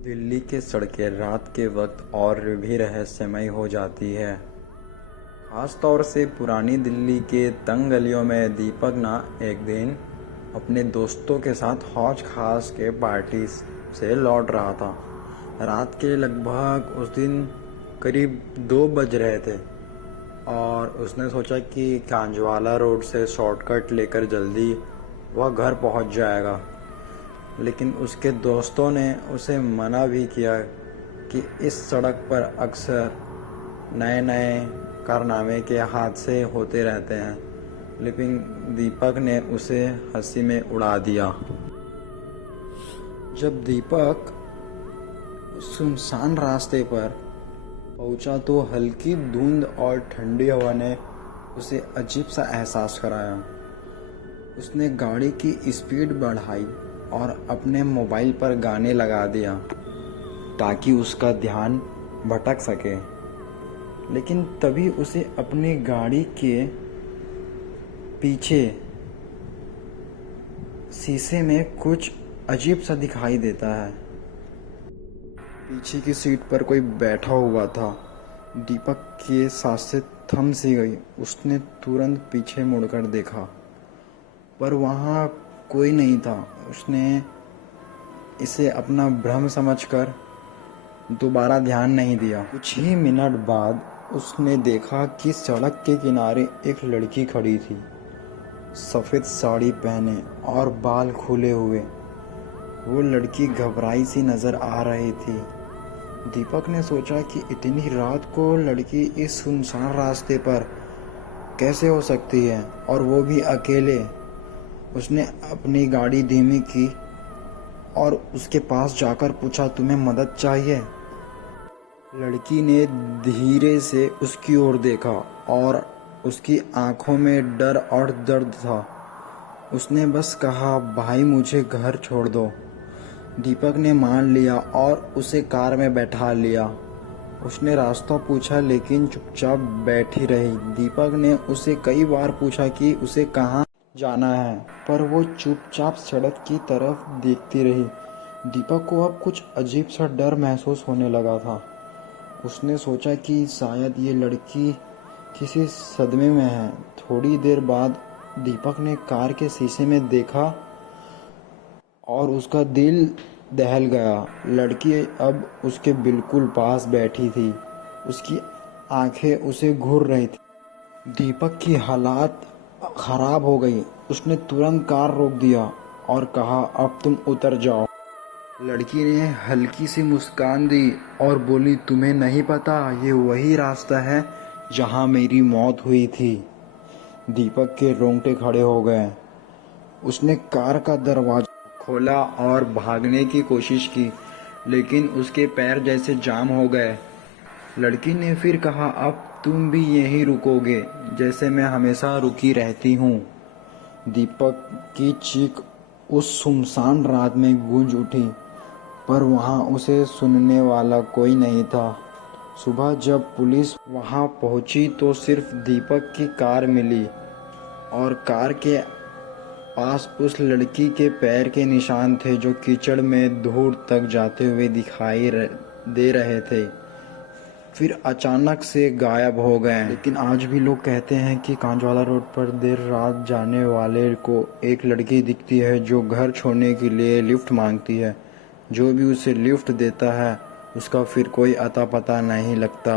दिल्ली की सड़कें रात के वक्त और भी रहस्यमय हो जाती है। खास तौर से पुरानी दिल्ली के तंग गलियों में दीपक ना एक दिन अपने दोस्तों के साथ हौज खास के पार्टी से लौट रहा था। रात के लगभग उस दिन करीब 2 बज रहे थे और उसने सोचा कि कांजवाला रोड से शॉर्टकट लेकर जल्दी वह घर पहुंच जाएगा। लेकिन उसके दोस्तों ने उसे मना भी किया कि इस सड़क पर अक्सर नए नए कारनामे के हादसे होते रहते हैं। लेकिन दीपक ने उसे हंसी में उड़ा दिया। जब दीपक सुनसान रास्ते पर पहुंचा तो हल्की धुंध और ठंडी हवा ने उसे अजीब सा एहसास कराया। उसने गाड़ी की स्पीड बढ़ाई और अपने मोबाइल पर गाने लगा दिया ताकि उसका ध्यान भटक सके। लेकिन तभी उसे अपनी गाड़ी के पीछे शीशे में कुछ अजीब सा दिखाई देता है। पीछे की सीट पर कोई बैठा हुआ था। दीपक के सांसें थम सी गई। उसने तुरंत पीछे मुड़कर देखा पर वहाँ कोई नहीं था। उसने इसे अपना भ्रम समझकर दोबारा ध्यान नहीं दिया। कुछ ही मिनट बाद उसने देखा कि सड़क के किनारे एक लड़की खड़ी थी, सफ़ेद साड़ी पहने और बाल खुले हुए। वो लड़की घबराई सी नज़र आ रही थी। दीपक ने सोचा कि इतनी रात को लड़की इस सुनसान रास्ते पर कैसे हो सकती है, और वो भी अकेले। उसने अपनी गाड़ी धीमी की और उसके पास जाकर पूछा, तुम्हें मदद चाहिए? लड़की ने धीरे से उसकी ओर देखा और उसकी आंखों में डर और दर्द था। उसने बस कहा, भाई मुझे घर छोड़ दो। दीपक ने मान लिया और उसे कार में बैठा लिया। उसने रास्ता पूछा लेकिन चुपचाप बैठी रही। दीपक ने उसे कई बार पूछा कि उसे कहाँ जाना है, पर वो चुपचाप सड़क की तरफ देखती रही। दीपक को अब कुछ अजीब सा डर महसूस होने लगा था। उसने सोचा कि शायद ये लड़की किसी सदमे में है। थोड़ी देर बाद दीपक ने कार के शीशे में देखा और उसका दिल दहल गया। लड़की अब उसके बिल्कुल पास बैठी थी। उसकी आंखें उसे घूर रही थी। दीपक की हालात खराब हो गई। उसने तुरंत कार रोक दिया और कहा, अब तुम उतर जाओ। लड़की ने हल्की सी मुस्कान दी और बोली, तुम्हें नहीं पता ये वही रास्ता है जहां मेरी मौत हुई थी। दीपक के रोंगटे खड़े हो गए। उसने कार का दरवाजा खोला और भागने की कोशिश की, लेकिन उसके पैर जैसे जाम हो गए। लड़की ने फिर कहा, अब तुम भी यहीं रुकोगे जैसे मैं हमेशा रुकी रहती हूँ। दीपक की चीख उस सुनसान रात में गूंज उठी, पर वहाँ उसे सुनने वाला कोई नहीं था। सुबह जब पुलिस वहाँ पहुँची तो सिर्फ दीपक की कार मिली और कार के पास उस लड़की के पैर के निशान थे जो कीचड़ में दूर तक जाते हुए दिखाई दे रहे थे, फिर अचानक से गायब हो गए। लेकिन आज भी लोग कहते हैं कि कांजवाला रोड पर देर रात जाने वाले को एक लड़की दिखती है जो घर छोड़ने के लिए लिफ्ट मांगती है। जो भी उसे लिफ्ट देता है उसका फिर कोई अता पता नहीं लगता।